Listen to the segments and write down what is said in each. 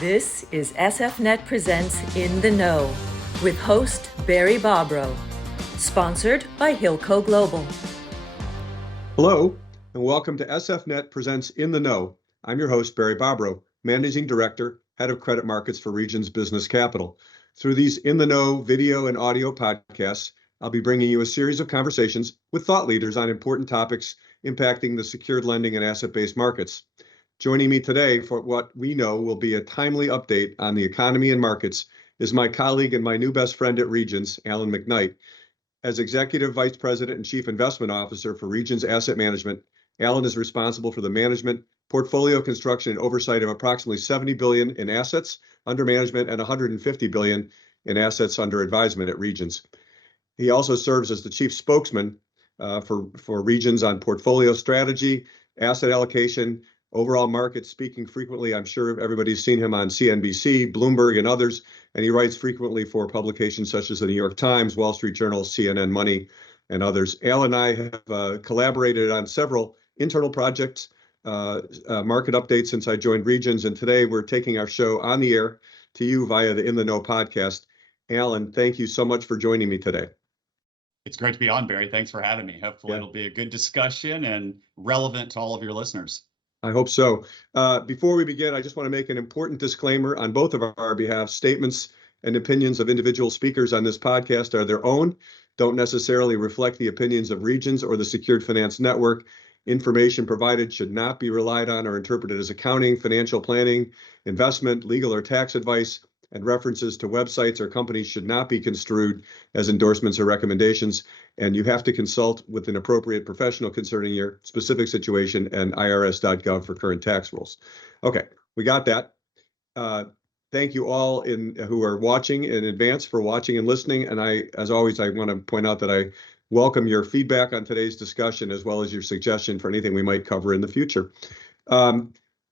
This is SFNet Presents In the Know with host Barry Bobrow, sponsored by Hilco Global. Hello, and welcome to SFNet Presents In the Know. I'm your host, Barry Bobrow, Managing Director, Head of Credit Markets for Regions Business Capital. Through these In the Know video and audio podcasts, I'll be bringing you a series of conversations with thought leaders on important topics impacting the secured lending and asset-based markets. Joining me today for what we know will be a timely update on the economy and markets is my colleague and my new best friend at Regions, Alan McKnight. As Executive Vice President and Chief Investment Officer for Regions Asset Management, Alan is responsible for the management, portfolio construction, and oversight of approximately $70 billion in assets under management and $150 billion in assets under advisement at Regions. He also serves as the Chief Spokesman for Regions on portfolio strategy, asset allocation, overall market, speaking frequently. I'm sure everybody's seen him on CNBC, Bloomberg, and others, and he writes frequently for publications such as the New York Times, Wall Street Journal, CNN Money, and others. Alan and I have collaborated on several internal projects, market updates since I joined Regions, and today we're taking our show on the air to you via the In the Know podcast. Alan, thank you so much for joining me today. It's great to be on, Barry. Thanks for having me. Hopefully It'll be a good discussion and relevant to all of your listeners. I hope so. Before we begin, I just want to make an important disclaimer on both of our behalf. Statements and opinions of individual speakers on this podcast are their own, don't necessarily reflect the opinions of Regions or the Secured Finance Network. Information provided should not be relied on or interpreted as accounting, financial planning, investment, legal, or tax advice, and references to websites or companies should not be construed as endorsements or recommendations. And you have to consult with an appropriate professional concerning your specific situation and irs.gov for current tax rules. Okay, we got that. Thank you all who are watching in advance for watching and listening. And as always, I want to point out that I welcome your feedback on today's discussion, as well as your suggestion for anything we might cover in the future.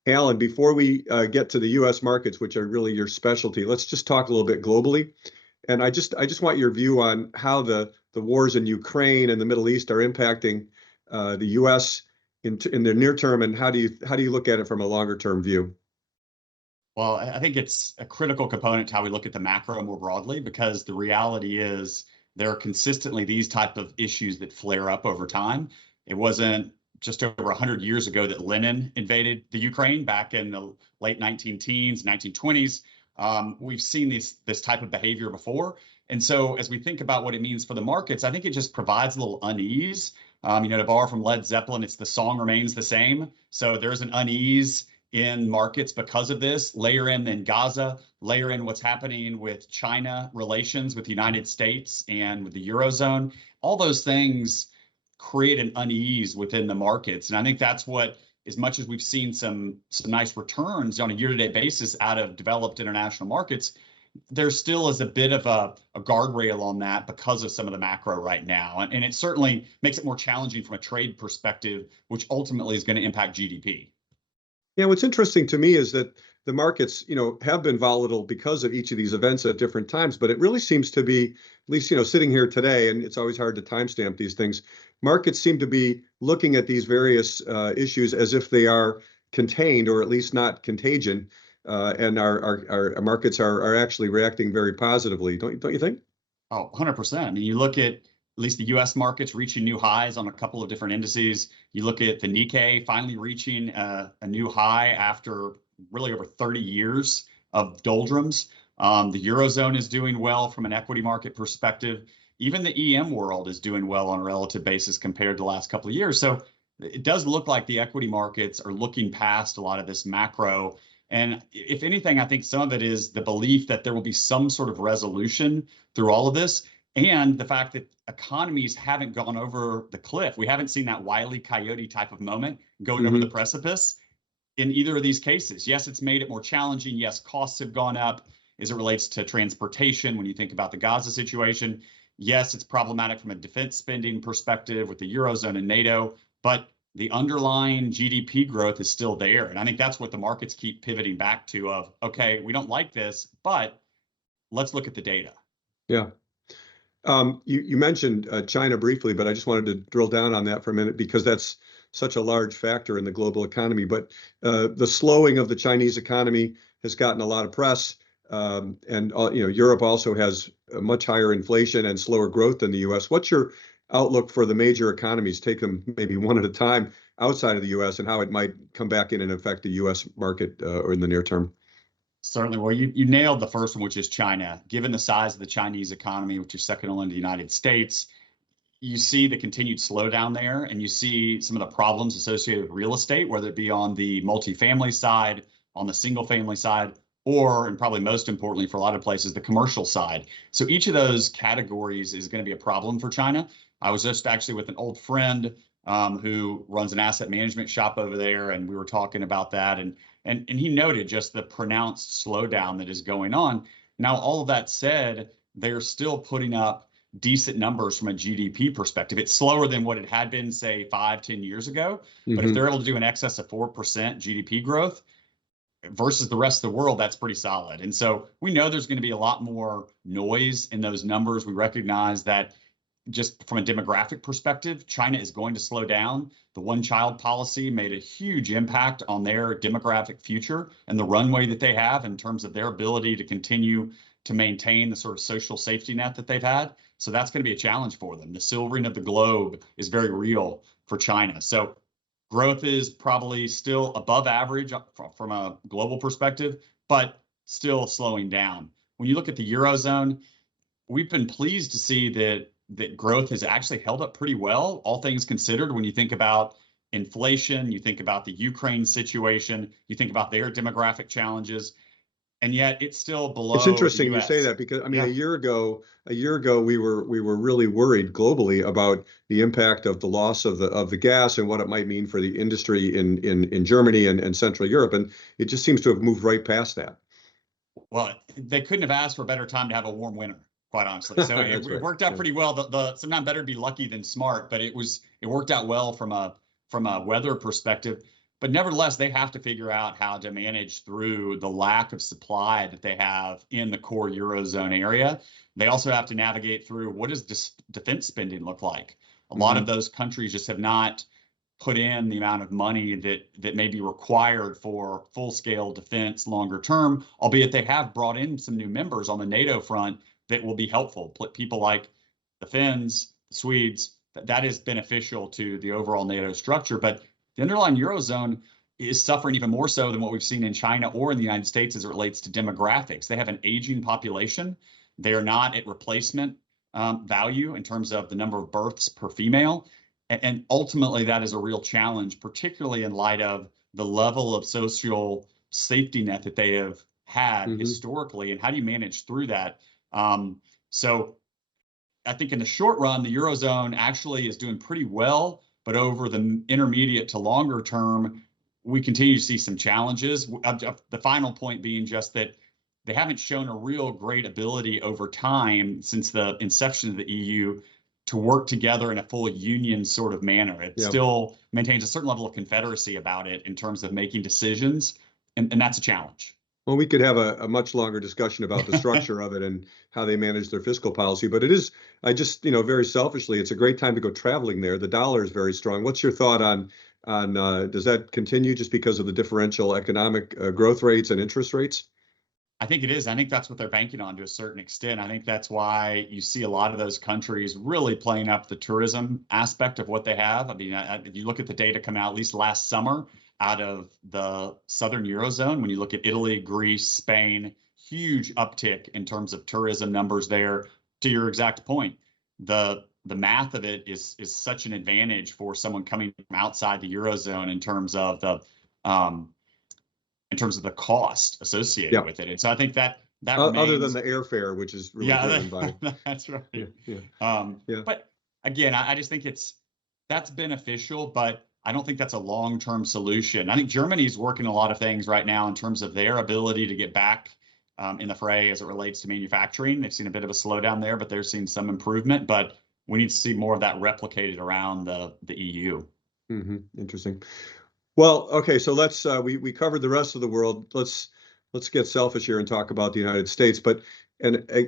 Alan, before we get to the U.S. markets, which are really your specialty, let's just talk a little bit globally. And I just want your view on how the wars in Ukraine and the Middle East are impacting the U.S. in the near term, and how do you look at it from a longer term view? Well, I think it's a critical component to how we look at the macro more broadly, because the reality is there are consistently these type of issues that flare up over time. It wasn't just over 100 years ago that Lenin invaded the Ukraine back in the late 19-teens, 1920s. We've seen this type of behavior before. And so as we think about what it means for the markets, I think it just provides a little unease. To borrow from Led Zeppelin, it's the song remains the same. So there's an unease in markets because of this. Layer in then Gaza, layer in what's happening with China relations with the United States and with the Eurozone. All those things create an unease within the markets. And I think that's what, as much as we've seen some nice returns on a year-to-date basis out of developed international markets, there still is a bit of a guardrail on that because of some of the macro right now. And it certainly makes it more challenging from a trade perspective, which ultimately is going to impact GDP. Yeah, what's interesting to me is that the markets, have been volatile because of each of these events at different times, but it really seems to be, at least, sitting here today, and it's always hard to timestamp these things, markets seem to be looking at these various issues as if they are contained or at least not contagion, and our markets are actually reacting very positively. Don't you think? Oh, 100%. I mean, you look at least the U.S. markets reaching new highs on a couple of different indices. You look at the Nikkei finally reaching a new high after really over 30 years of doldrums. The Eurozone is doing well from an equity market perspective. Even the EM world is doing well on a relative basis compared to the last couple of years. So it does look like the equity markets are looking past a lot of this macro. And if anything, I think some of it is the belief that there will be some sort of resolution through all of this, and the fact that economies haven't gone over the cliff. We haven't seen that Wile E. Coyote type of moment going over the precipice in either of these cases. Yes, it's made it more challenging. Yes, costs have gone up as it relates to transportation when you think about the Gaza situation. Yes, it's problematic from a defense spending perspective with the Eurozone and NATO, but the underlying GDP growth is still there. And I think that's what the markets keep pivoting back to of, okay, we don't like this, but let's look at the data. Yeah. You mentioned China briefly, but I just wanted to drill down on that for a minute because that's such a large factor in the global economy. But the slowing of the Chinese economy has gotten a lot of press. And Europe also has a much higher inflation and slower growth than the U.S. What's your outlook for the major economies? Take them maybe one at a time outside of the U.S. and how it might come back in and affect the U.S. market or in the near term. Certainly. Well, you nailed the first one, which is China. Given the size of the Chinese economy, which is second only to the United States, you see the continued slowdown there, and you see some of the problems associated with real estate, whether it be on the multifamily side, on the single family side, or, and probably most importantly for a lot of places, the commercial side. So each of those categories is going to be a problem for China. I was just actually with an old friend who runs an asset management shop over there, and we were talking about that, and he noted just the pronounced slowdown that is going on. Now, all of that said, they're still putting up decent numbers from a GDP perspective. It's slower than what it had been, say, 5-10 years ago. But if they're able to do an excess of 4% GDP growth versus the rest of the world, that's pretty solid. And so we know there's going to be a lot more noise in those numbers. We recognize that just from a demographic perspective, China is going to slow down. The one-child policy made a huge impact on their demographic future and the runway that they have in terms of their ability to continue to maintain the sort of social safety net that they've had. So that's going to be a challenge for them. The silvering of the globe is very real for China. So growth is probably still above average from a global perspective, but still slowing down. When you look at the Eurozone, we've been pleased to see that growth has actually held up pretty well, all things considered. When you think about inflation, you think about the Ukraine situation, you think about their demographic challenges, and yet it's still below. It's interesting the you US. say that because I mean, a year ago we were really worried globally about the impact of the loss of the gas and what it might mean for the industry in Germany and Central Europe, and it just seems to have moved right past that. Well, they couldn't have asked for a better time to have a warm winter, quite honestly. So it worked out pretty well. Sometimes better to be lucky than smart, but it worked out well from a weather perspective. But nevertheless, they have to figure out how to manage through the lack of supply that they have in the core Eurozone area. They also have to navigate through what does defense spending look like. A lot of those countries just have not put in the amount of money that may be required for full-scale defense longer term, albeit they have brought in some new members on the NATO front that will be helpful. People like the Finns, the Swedes, that is beneficial to the overall NATO structure. But the underlying Eurozone is suffering even more so than what we've seen in China or in the United States as it relates to demographics. They have an aging population. They are not at replacement value in terms of the number of births per female. And ultimately, that is a real challenge, particularly in light of the level of social safety net that they have had historically. And how do you manage through that? So I think in the short run, the Eurozone actually is doing pretty well. But over the intermediate to longer term, we continue to see some challenges. The final point being just that they haven't shown a real great ability over time since the inception of the EU to work together in a full union sort of manner. It still maintains a certain level of confederacy about it in terms of making decisions, and that's a challenge. Well, we could have a much longer discussion about the structure of it and how they manage their fiscal policy. But it is, I just, very selfishly, it's a great time to go traveling there. The dollar is very strong. What's your thought on does that continue just because of the differential economic growth rates and interest rates? I think it is. I think that's what they're banking on to a certain extent. I think that's why you see a lot of those countries really playing up the tourism aspect of what they have. I mean, if you look at the data come out at least last summer out of the southern Eurozone, when you look at Italy, Greece, Spain, huge uptick in terms of tourism numbers there. To your exact point, the math of it is such an advantage for someone coming from outside the Eurozone in terms of the cost associated with it. And so I think that remains, other than the airfare, which is really driven by. That's right. But again, I just think that's beneficial, but I don't think that's a long-term solution. I think Germany's working a lot of things right now in terms of their ability to get back in the fray as it relates to manufacturing. They've seen a bit of a slowdown there, but they're seeing some improvement. But we need to see more of that replicated around the EU. Interesting. Well, okay, so let's we covered the rest of the world. Let's get selfish here and talk about the United States. But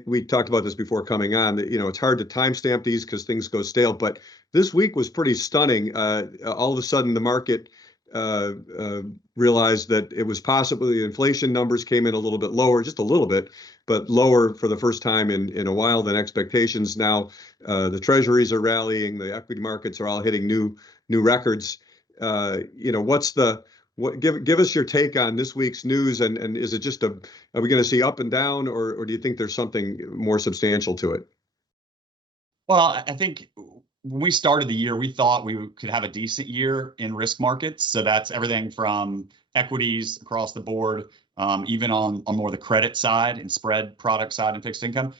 we talked about this before coming on. That it's hard to timestamp these because things go stale. But this week was pretty stunning. All of a sudden, the market realized that it was possibly the inflation numbers came in a little bit lower, just a little bit, but lower for the first time in a while than expectations. Now the treasuries are rallying, the equity markets are all hitting new records. Give us your take on this week's news, and is it just are we going to see up and down, or do you think there's something more substantial to it? Well, I think when we started the year, we thought we could have a decent year in risk markets. So that's everything from equities across the board, even on more the credit side and spread product side and fixed income.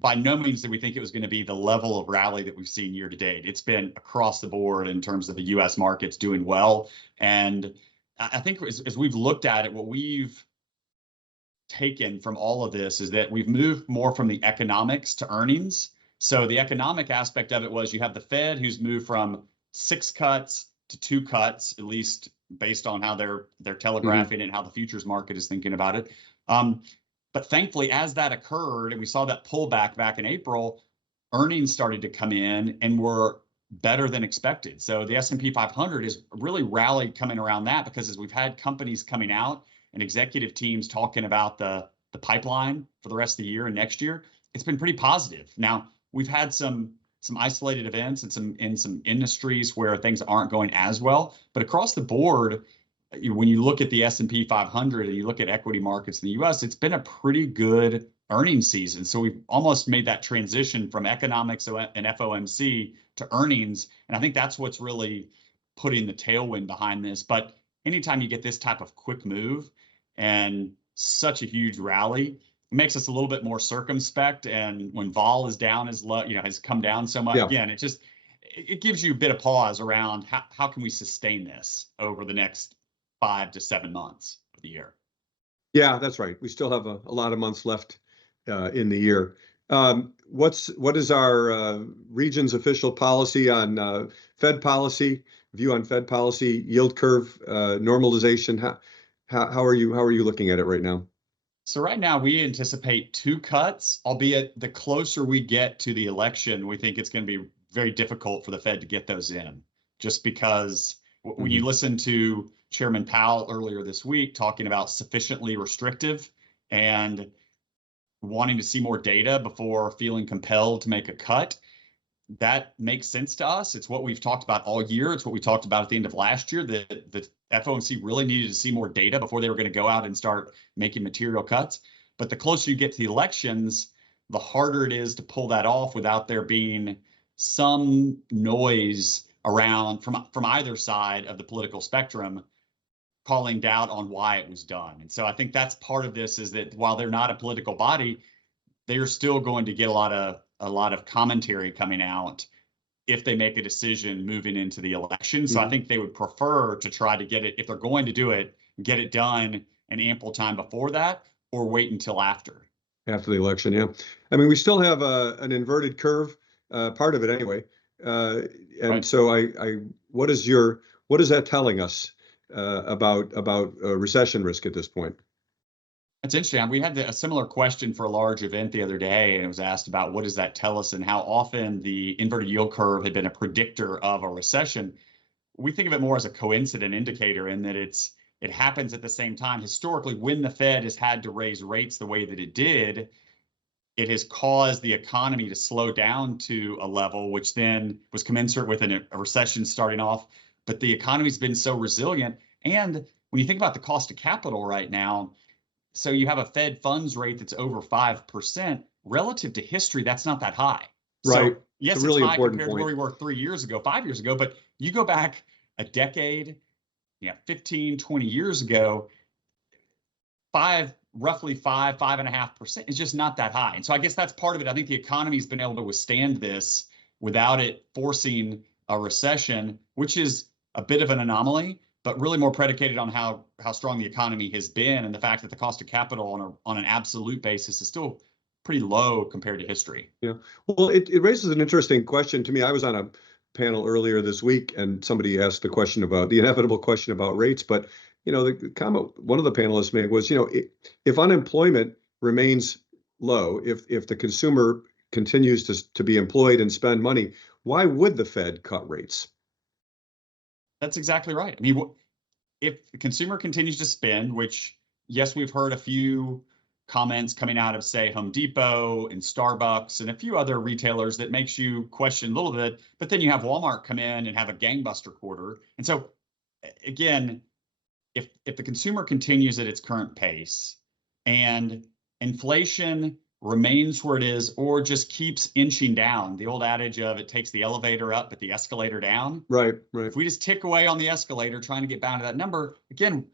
By no means did we think it was going to be the level of rally that we've seen year to date. It's been across the board in terms of the U.S. markets doing well. And I think as we've looked at it, what we've taken from all of this is that we've moved more from the economics to earnings. So the economic aspect of it was you have the Fed, who's moved from 6 cuts to 2 cuts, at least based on how they're telegraphing it and how the futures market is thinking about it. But thankfully, as that occurred and we saw that pullback back in April, earnings started to come in and were better than expected. So the S&P 500 is really rallied coming around that, because as we've had companies coming out and executive teams talking about the pipeline for the rest of the year and next year, it's been pretty positive. Now, we've had some isolated events and some industries where things aren't going as well, but across the board, when you look at the S&P 500 and you look at equity markets in the U.S., it's been a pretty good earnings season. So we've almost made that transition from economics and FOMC to earnings, and I think that's what's really putting the tailwind behind this. But anytime you get this type of quick move and such a huge rally, it makes us a little bit more circumspect. And when vol is down as low, has come down so much, again, it gives you a bit of pause around how can we sustain this over the next 5 to 7 months of the year. Yeah, that's right. We still have a lot of months left in the year. What is our region's official policy on Fed policy? View on Fed policy, yield curve normalization? How are you looking at it right now? So right now we anticipate 2 cuts, albeit the closer we get to the election, we think it's going to be very difficult for the Fed to get those in, just because when you listen to Chairman Powell earlier this week talking about sufficiently restrictive and wanting to see more data before feeling compelled to make a cut, that makes sense to us. It's what we've talked about all year. It's what we talked about at the end of last year, that the FOMC really needed to see more data before they were going to go out and start making material cuts. But the closer you get to the elections, the harder it is to pull that off without there being some noise around from either side of the political spectrum calling doubt on why it was done. And so I think that's part of this, is that while they're not a political body, they are still going to get a lot of commentary coming out if they make a decision moving into the election. So I think they would prefer to try to get it, if they're going to do it, get it done in ample time before that, or wait until after the election. Yeah, I mean, we still have an inverted curve, part of it anyway. Right. So what is that telling us about recession risk at this point? It's interesting. We had a similar question for a large event the other day, and it was asked about what does that tell us and how often the inverted yield curve had been a predictor of a recession. We think of it more as a coincident indicator, in that it happens at the same time. Historically, when the Fed has had to raise rates the way that it did, it has caused the economy to slow down to a level which then was commensurate with a recession starting off. But the economy's been so resilient. And when you think about the cost of capital right now, so you have a Fed funds rate that's over 5%. Relative to history, that's not that high. Right. So yes, it's really high important compared to where we were 3 years ago, 5 years ago, but you go back a decade, 15, 20 years ago, roughly 5.5% is just not that high. And so I guess that's part of it. I think the economy's been able to withstand this without it forcing a recession, which is a bit of an anomaly, but really more predicated on how strong the economy has been, and the fact that the cost of capital on an absolute basis is still pretty low compared to history. Yeah. Well, it raises an interesting question to me. I was on a panel earlier this week, and somebody asked the inevitable question about rates. But the comment one of the panelists made was, if unemployment remains low, if the consumer continues to be employed and spend money, why would the Fed cut rates? That's exactly right. I mean, if the consumer continues to spend, which, yes, we've heard a few comments coming out of, say, Home Depot and Starbucks and a few other retailers that makes you question a little bit, but then you have Walmart come in and have a gangbuster quarter. And so again, if the consumer continues at its current pace and inflation remains where it is or just keeps inching down, the old adage of it takes the elevator up, but the escalator down. Right, right. If we just tick away on the escalator, trying to get bound to that number, again,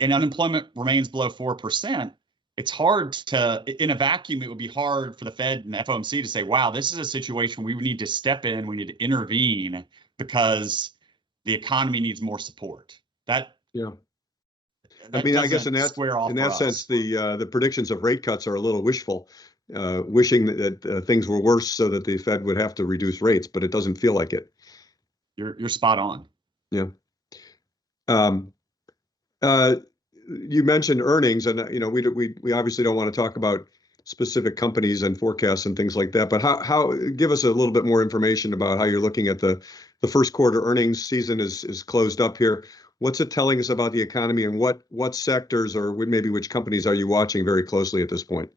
and unemployment remains below 4%, it's hard to, in a vacuum, it would be hard for the Fed and the FOMC to say, wow, this is a situation we need to step in, we need to intervene because the economy needs more support. Yeah. I mean, I guess in that sense, the predictions of rate cuts are a little wishful, wishing that things were worse so that the Fed would have to reduce rates, but it doesn't feel like it. You're spot on. Yeah. You mentioned earnings, and we obviously don't want to talk about specific companies and forecasts and things like that. But how give us a little bit more information about how you're looking at the first quarter earnings season is closed up here. What's it telling us about the economy, and what sectors or maybe which companies are you watching very closely at this point?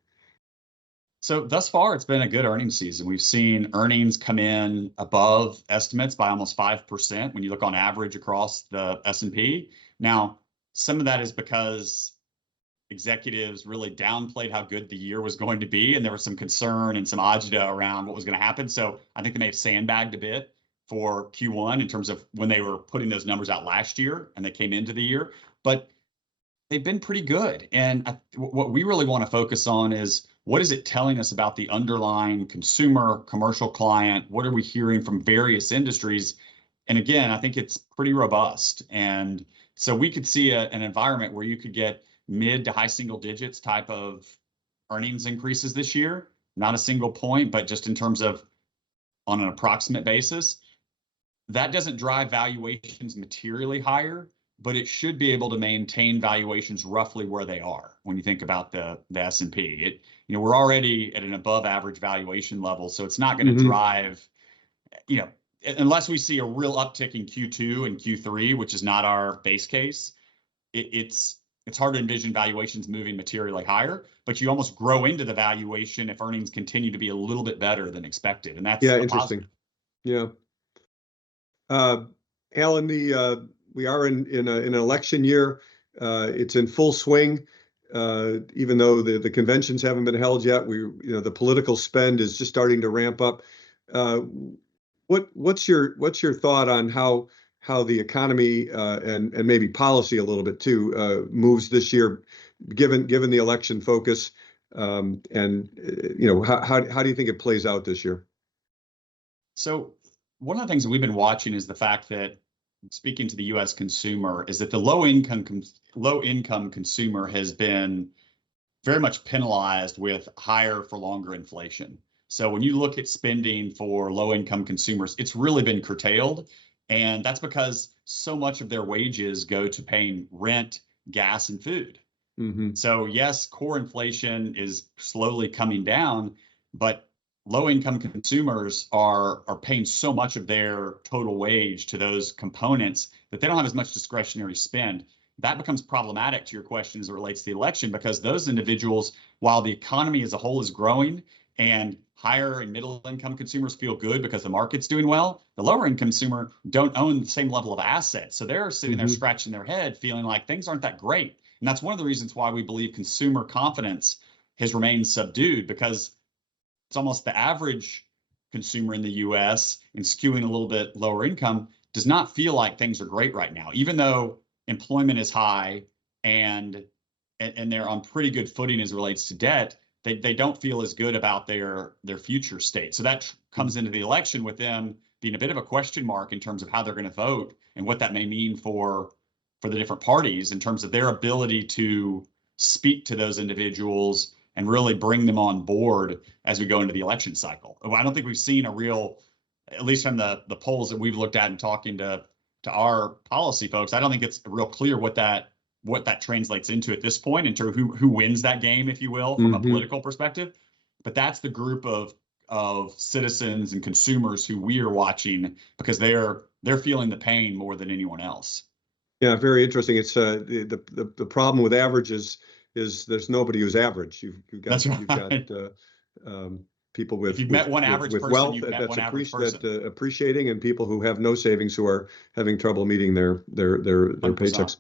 So thus far, it's been a good earnings season. We've seen earnings come in above estimates by almost 5% when you look on average across the S&P. Now, some of that is because executives really downplayed how good the year was going to be, and there was some concern and some agita around what was going to happen. So I think they may have sandbagged a bit for Q1 in terms of when they were putting those numbers out last year and they came into the year, but they've been pretty good. And what we really want to focus on is, what is it telling us about the underlying consumer, commercial client? What are we hearing from various industries? And again, I think it's pretty robust. And so we could see an environment where you could get mid to high single digits type of earnings increases this year, not a single point, but just in terms of on an approximate basis. That doesn't drive valuations materially higher, but it should be able to maintain valuations roughly where they are when you think about the S&P. We're already at an above average valuation level, so it's not going to drive, unless we see a real uptick in Q2 and Q3, which is not our base case. It's hard to envision valuations moving materially higher, but you almost grow into the valuation if earnings continue to be a little bit better than expected, and that's interesting. Positive. Yeah. Alan, we are in an election year. It's in full swing, even though the conventions haven't been held yet. The political spend is just starting to ramp up. What's your thought on how the economy and maybe policy a little bit too moves this year, given the election focus, and how do you think it plays out this year? So one of the things that we've been watching is the fact that, speaking to the U.S. consumer, is that the low income consumer has been very much penalized with higher for longer inflation. So when you look at spending for low income consumers, it's really been curtailed. And that's because so much of their wages go to paying rent, gas, and food. So yes, core inflation is slowly coming down, but low income consumers are paying so much of their total wage to those components that they don't have as much discretionary spend. That becomes problematic to your question as it relates to the election, because those individuals, while the economy as a whole is growing and higher and middle income consumers feel good because the market's doing well, the lower income consumer don't own the same level of assets. So they're sitting there scratching their head, feeling like things aren't that great. And that's one of the reasons why we believe consumer confidence has remained subdued, because it's almost the average consumer in the US, and skewing a little bit lower income, does not feel like things are great right now, even though employment is high and they're on pretty good footing as it relates to debt. They don't feel as good about their future state. So that comes into the election with them being a bit of a question mark in terms of how they're going to vote and what that may mean for the different parties in terms of their ability to speak to those individuals and really bring them on board as we go into the election cycle. I don't think we've seen a real, at least from the polls that we've looked at and talking to our policy folks, I don't think it's real clear what that translates into at this point, into who wins that game, if you will, from a political perspective. But that's the group of citizens and consumers who we are watching, because they're feeling the pain more than anyone else. Yeah, very interesting. It's the problem with averages is there's nobody who's average. That's You've got right. people If you've met one average person, wealth you've met that's one average person. appreciating, and people who have no savings who are having trouble meeting their 100%. paychecks.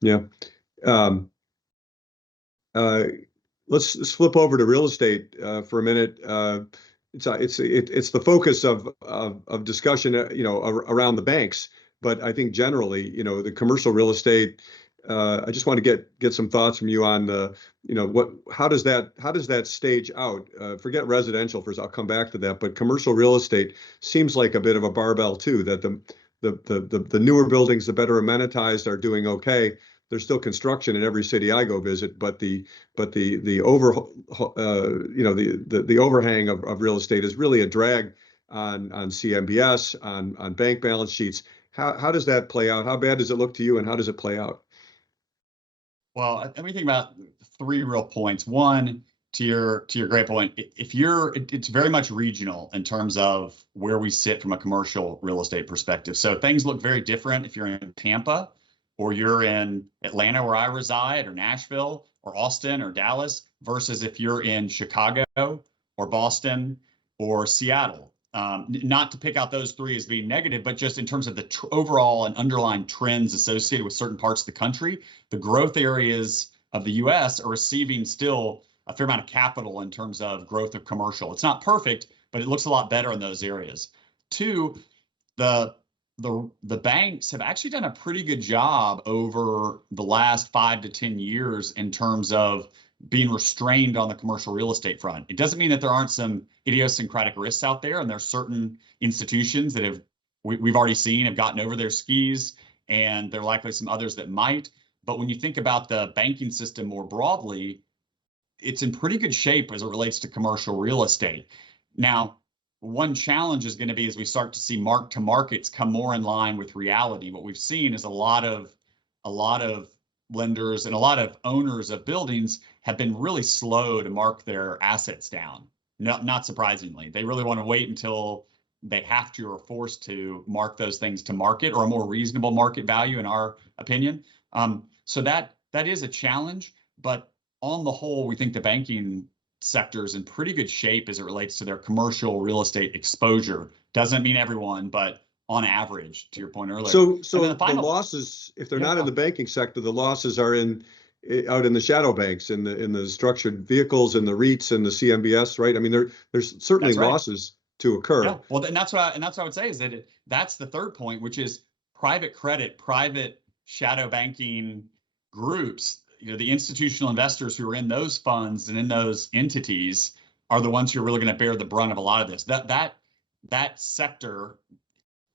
Yeah. Um, uh, let's flip over to real estate for a minute. It's the focus of discussion, around the banks. But I think generally, the commercial real estate. I just want to get some thoughts from you on how does that stage out? Forget residential first. I'll come back to that. But commercial real estate seems like a bit of a barbell too. That the newer buildings, the better amenitized, are doing okay. There's still construction in every city I go visit, but the overhang of real estate is really a drag on CMBS, on bank balance sheets. How does that play out? How bad does it look to you, and how does it play out? Well, let me think about three real points. One, to your great point, it's very much regional in terms of where we sit from a commercial real estate perspective. So things look very different if you're in Tampa, or you're in Atlanta, where I reside, or Nashville, or Austin, or Dallas, versus if you're in Chicago, or Boston, or Seattle. Not to pick out those three as being negative, but just in terms of the overall and underlying trends associated with certain parts of the country, the growth areas of the U.S. are receiving still a fair amount of capital in terms of growth of commercial. It's not perfect, but it looks a lot better in those areas. Two, the banks have actually done a pretty good job over the last 5 to 10 years in terms of being restrained on the commercial real estate front. It doesn't mean that there aren't some idiosyncratic risks out there, and there are certain institutions that we've already seen have gotten over their skis, and there are likely some others that might. But when you think about the banking system more broadly, it's in pretty good shape as it relates to commercial real estate. Now, one challenge is going to be as we start to see mark-to-markets come more in line with reality. What we've seen is a lot of lenders and a lot of owners of buildings have been really slow to mark their assets down. Not surprisingly, they really want to wait until they have to or are forced to mark those things to market, or a more reasonable market value, in our opinion. So that is a challenge, but on the whole, we think the banking sector is in pretty good shape as it relates to their commercial real estate exposure. Doesn't mean everyone, but on average, to your point earlier. So the losses, if they're not in the banking sector, the losses are out in the shadow banks, in the structured vehicles, and the REITs, and the CMBS, right? I mean, there's certainly losses to occur. Yeah. Well, and that's what I would say is that that's the third point, which is private credit, private shadow banking groups. The institutional investors who are in those funds and in those entities are the ones who are really going to bear the brunt of a lot of this. That sector,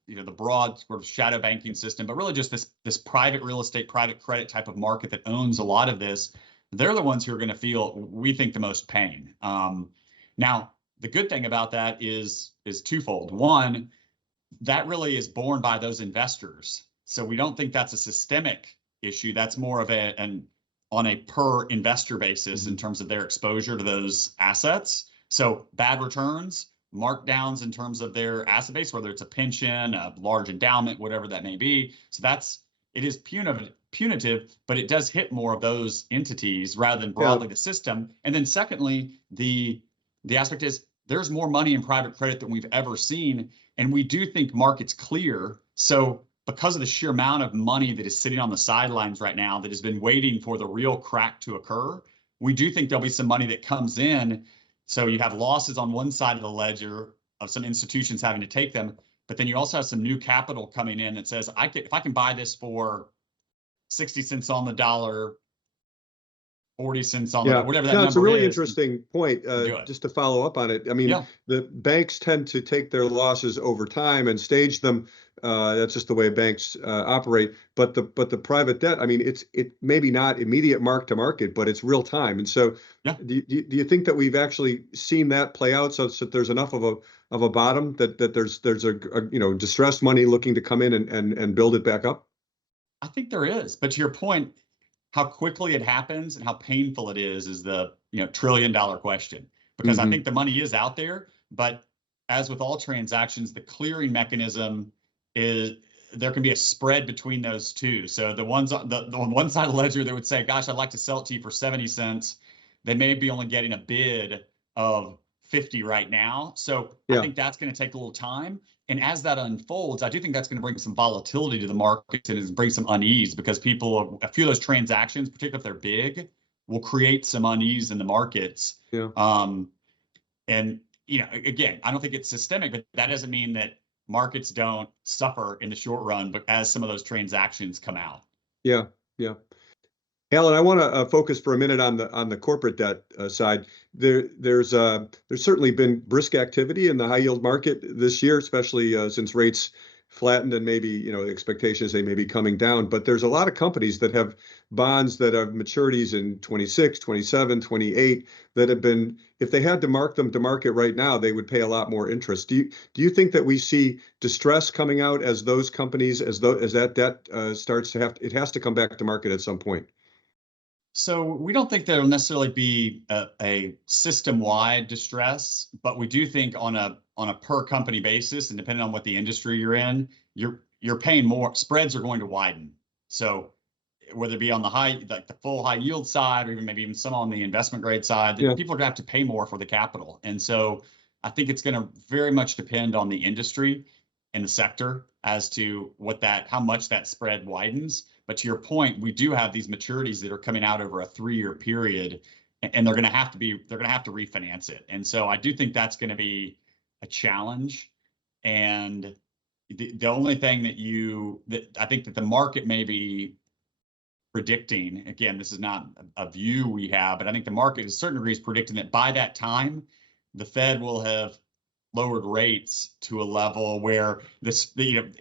the broad sort of shadow banking system, but really just this private real estate, private credit type of market that owns a lot of this, they're the ones who are going to feel, we think, the most pain. Now, the good thing about that is twofold. One, that really is borne by those investors. So we don't think that's a systemic issue. That's more of on a per investor basis in terms of their exposure to those assets. So bad returns, markdowns in terms of their asset base, whether it's a pension, a large endowment, whatever that may be. So it is punitive, but it does hit more of those entities rather than broadly the system. And then secondly, the aspect is there's more money in private credit than we've ever seen. And we do think markets clear. So because of the sheer amount of money that is sitting on the sidelines right now that has been waiting for the real crack to occur, we do think there'll be some money that comes in. So you have losses on one side of the ledger of some institutions having to take them, but then you also have some new capital coming in that says, if I can buy this for 60 cents on the dollar, 40 cents on the, whatever that number is. It's a really interesting point, just to follow up on it. I mean, the banks tend to take their losses over time and stage them. That's just the way banks operate. But the private debt, I mean, it maybe not immediate mark to market, but it's real time. And so do you think that we've actually seen that play out so that there's enough of a bottom that there's a distressed money looking to come in and build it back up? I think there is. But to your point, how quickly it happens and how painful it is the $1 trillion question. Because I think the money is out there, but as with all transactions, the clearing mechanism there can be a spread between those two. So the ones on the one side of the ledger that would say, gosh, I'd like to sell it to you for 70 cents. They may be only getting a bid of 50 right now. So I think that's going to take a little time. And as that unfolds, I do think that's going to bring some volatility to the markets and bring some unease, because a few of those transactions, particularly if they're big, will create some unease in the markets. And, again, I don't think it's systemic, but that doesn't mean that markets don't suffer in the short run, but as some of those transactions come out. Yeah. Alan, I want to focus for a minute on the corporate debt side. There's certainly been brisk activity in the high yield market this year, especially since rates flattened and maybe expectations they may be coming down. But there's a lot of companies that have bonds that have maturities in 26, 27, 28 that have been, if they had to mark them to market right now, they would pay a lot more interest. Do you think that we see distress coming out as those companies, as that debt starts to it has to come back to market at some point? So we don't think there'll necessarily be a system-wide distress, but we do think on a per company basis, and depending on what the industry you're in, you're paying more. Spreads are going to widen. So whether it be on the full high yield side, or maybe even some on the investment grade side, people are going to have to pay more for the capital. And so I think it's going to very much depend on the industry and the sector as to how much that spread widens. But to your point, we do have these maturities that are coming out over a 3-year period, and they're going to have to refinance it. And so I do think that's going to be a challenge. And the only thing that I think that the market may be predicting, again, this is not a view we have, but I think the market to a certain degree is predicting that by that time, the Fed will have lowered rates to a level where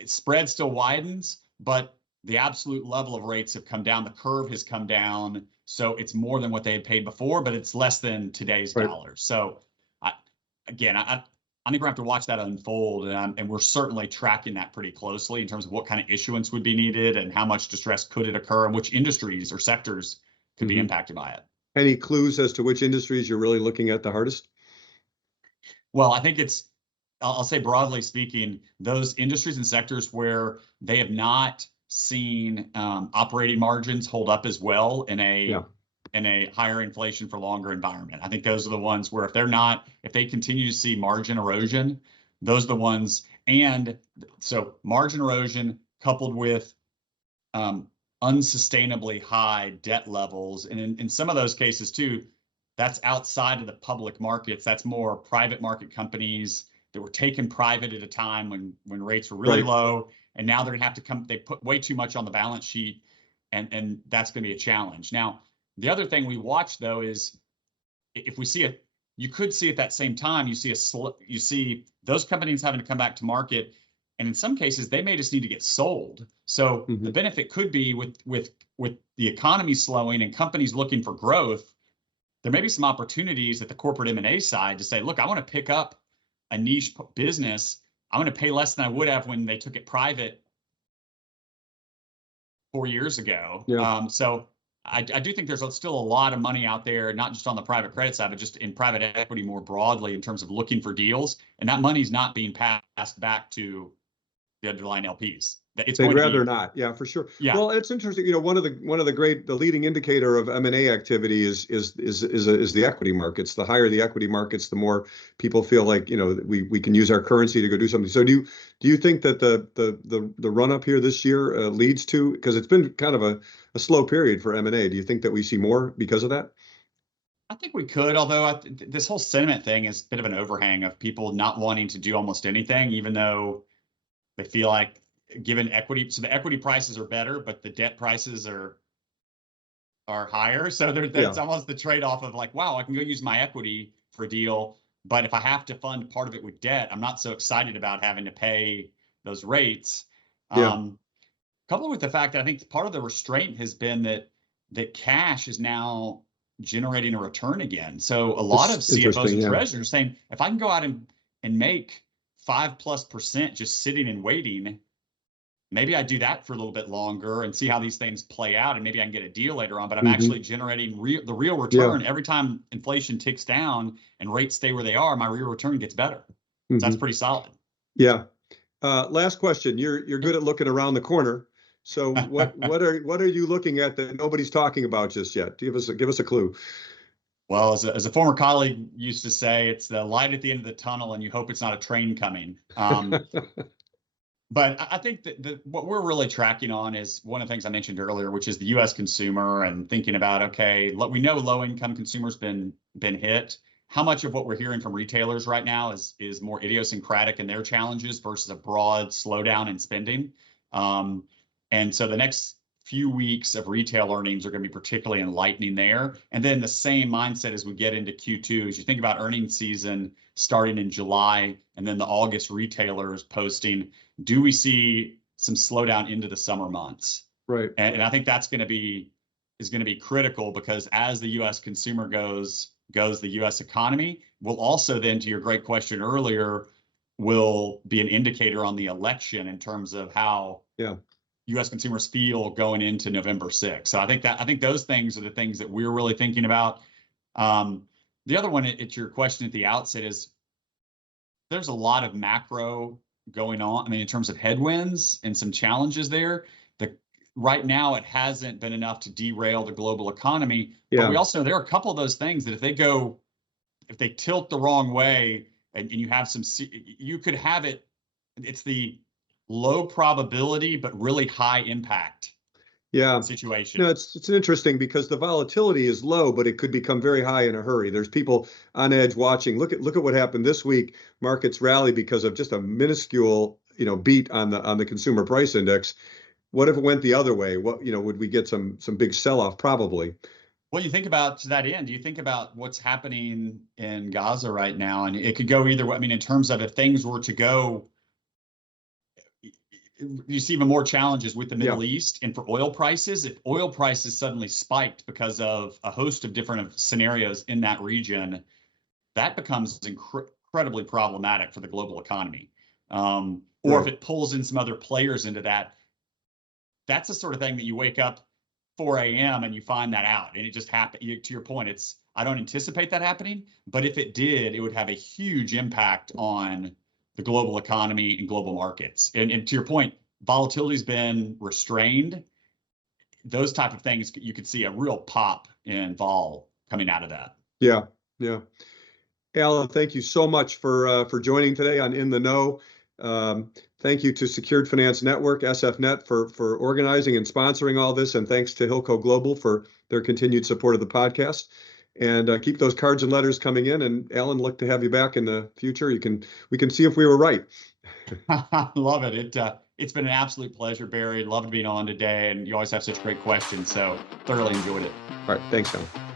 spread still widens, but the absolute level of rates have come down. The curve has come down. So it's more than what they had paid before, but it's less than today's dollars. So I think we're going to have to watch that unfold. And we're certainly tracking that pretty closely in terms of what kind of issuance would be needed and how much distress could it occur and which industries or sectors could be impacted by it. Any clues as to which industries you're really looking at the hardest? Well, I think I'll say broadly speaking, those industries and sectors where they have not seen operating margins hold up as well in a higher inflation for longer environment. I think those are the ones where if they continue to see margin erosion, those are the ones. And so margin erosion coupled with unsustainably high debt levels. And in some of those cases too, that's outside of the public markets. That's more private market companies that were taken private at a time when rates were really low. And now they're going to have to they put way too much on the balance sheet, and that's going to be a challenge. Now, the other thing we watch though is if we see it, you could see at that same time, you see those companies having to come back to market. And in some cases, they may just need to get sold. So the benefit could be with the economy slowing and companies looking for growth, there may be some opportunities at the corporate M&A side to say, look, I want to pick up a niche business. I'm going to pay less than I would have when they took it private 4 years ago. So I do think there's still a lot of money out there, not just on the private credit side, but just in private equity more broadly in terms of looking for deals. And that money's not being passed back to the underlying LPs. They'd rather not. Yeah, for sure. Yeah. Well, it's interesting. One of the leading indicator of M&A activity is the equity markets. The higher the equity markets, the more people feel like we can use our currency to go do something. So do you think that the run up here this year leads to, because it's been kind of a slow period for M&A? Do you think that we see more because of that? I think we could, although this whole sentiment thing is a bit of an overhang of people not wanting to do almost anything, even though they feel like, given equity, so the equity prices are better, but the debt prices are higher. So it's almost the trade-off of like, wow, I can go use my equity for a deal, but if I have to fund part of it with debt, I'm not so excited about having to pay those rates. Coupled with the fact that I think part of the restraint has been that cash is now generating a return again. So a lot of CFOs and treasurers are saying, if I can go out and make 5+% just sitting and waiting, maybe I do that for a little bit longer and see how these things play out, and maybe I can get a deal later on. But I'm actually generating the real return every time inflation ticks down and rates stay where they are. My real return gets better. So that's pretty solid. Yeah. Last question. You're good at looking around the corner. So what are you looking at that nobody's talking about just yet? Give us a clue. Well, as a former colleague used to say, it's the light at the end of the tunnel, and you hope it's not a train coming. But I think that what we're really tracking on is one of the things I mentioned earlier, which is the U.S. consumer, and thinking about, okay, we know low-income consumers been hit. How much of what we're hearing from retailers right now is more idiosyncratic in their challenges versus a broad slowdown in spending? And so the next few weeks of retail earnings are going to be particularly enlightening there. And then the same mindset as we get into Q2, as you think about earnings season starting in July, and then the August retailers posting, do we see some slowdown into the summer months? Right. And I think that's going to be critical, because as the U.S. consumer goes the U.S. economy will also then, to your great question earlier, will be an indicator on the election in terms of how U.S. consumers feel going into November 6th. So I think those things are the things that we're really thinking about. The other one, it's your question at the outset, is there's a lot of macro going on. I mean, in terms of headwinds and some challenges there. Right now, it hasn't been enough to derail the global economy. But we also know there are a couple of those things that if they tilt the wrong way, and you have you could have it. It's the low probability but really high impact situation. No, it's interesting because the volatility is low, but it could become very high in a hurry. There's people on edge watching. Look at what happened this week. Markets rally because of just a minuscule beat on the consumer price index. What if it went the other way? Would we get some big sell-off? Probably. Well, you think about, to that end, you think about what's happening in Gaza right now, and it could go either way. I mean, in terms of if things were to go, you see even more challenges with the Middle East, and for oil prices. If oil prices suddenly spiked because of a host of different scenarios in that region, that becomes incredibly problematic for the global economy. Or if it pulls in some other players into that. That's the sort of thing that you wake up 4 a.m. and you find that out, and it just happened. To your point, I don't anticipate that happening, but if it did, it would have a huge impact on the global economy and global markets. And to your point, volatility's been restrained. Those type of things, you could see a real pop in vol coming out of that. Yeah. Alan, thank you so much for joining today on In the Know. Thank you to Secured Finance Network, SFNet, for organizing and sponsoring all this, and thanks to Hilco Global for their continued support of the podcast. And keep those cards and letters coming in. And Alan, look to have you back in the future. We can see if we were right. I love it. It's been an absolute pleasure, Barry. Loved being on today, and you always have such great questions. So thoroughly enjoyed it. All right, thanks, Alan.